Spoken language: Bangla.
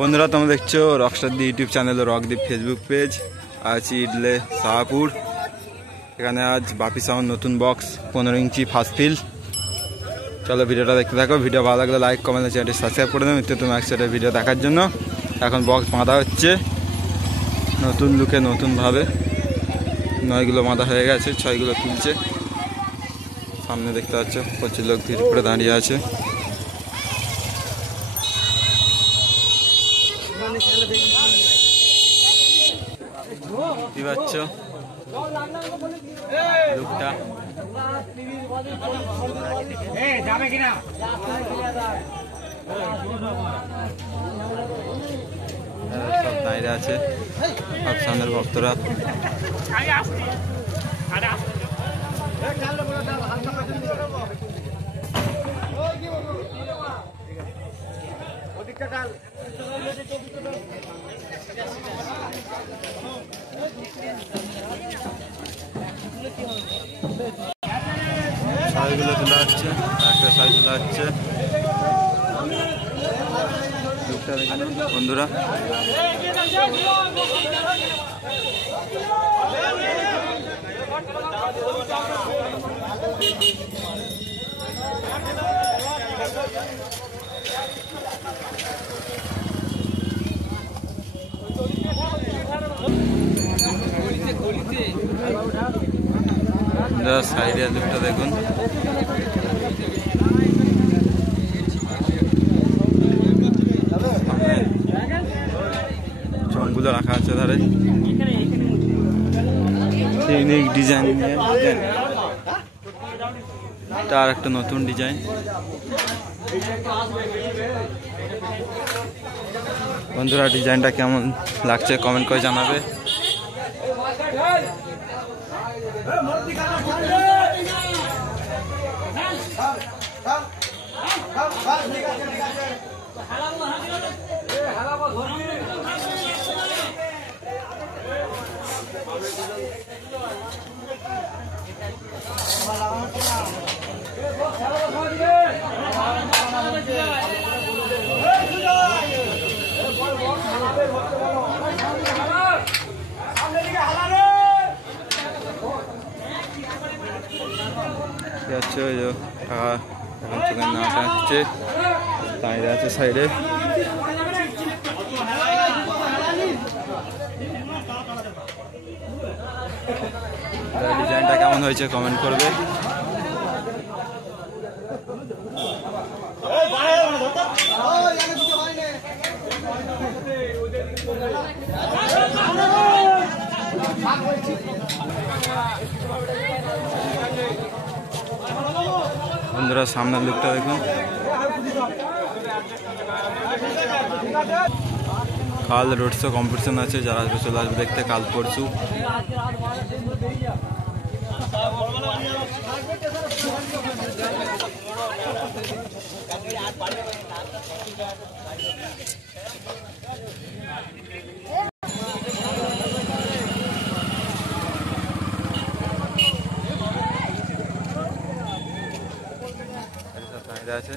বন্ধুরা তোমরা দেখছো রকস্টার দি ইউটিউব চ্যানেল ও রকদীপ ফেসবুক পেজ। আছি ইডলে শাহপুর। এখানে আজ বাপি সাউন্ড নতুন বক্স 15 ইঞ্চি ফার্স্ট ফিল। চলো ভিডিওটা দেখতে থাকো। ভিডিও ভালো লাগলে লাইক কমেন্ট চ্যানেলটি সাবস্ক্রাইব করে দেবো নিত্য তুমি একসাথে ভিডিও দেখার জন্য। এখন বক্স বাঁধা হচ্ছে নতুন লুকে, নতুনভাবে 9গুলো বাঁধা হয়ে গেছে, 6গুলো তুলছে। সামনে দেখতে পাচ্ছ প্রচুর লোক ভিড় করে দাঁড়িয়ে আছে। দেখতে পাচ্ছ লুকটা যাবে কিনা, সব দাঁড়িয়ে আছে সব সামনের ভক্তরা। ছয়গুলো তোলা হচ্ছে, একটা ছয় তোলা হচ্ছে। লুকটা দেখেন বন্ধুরা। সাইডের লুকটা দেখুন। চমগুলো রাখা আছে ধারে, ইউনিক ডিজাইন নিয়ে। তার একটা নতুন ডিজাইন। বন্ধুরা ডিজাইনটা কেমন লাগছে কমেন্ট করে জানাবে। নাচছে দাঁড়িয়ে আছে সাইডে। ডিজাইনটা কেমন হয়েছে কমেন্ট করবে। বন্ধুরা সামনের লুকটা দেখুন। কাল রোড শো কম্পিটিশন আছে, যারা আসবে চলে আসবে দেখতে কাল পরশু। আছে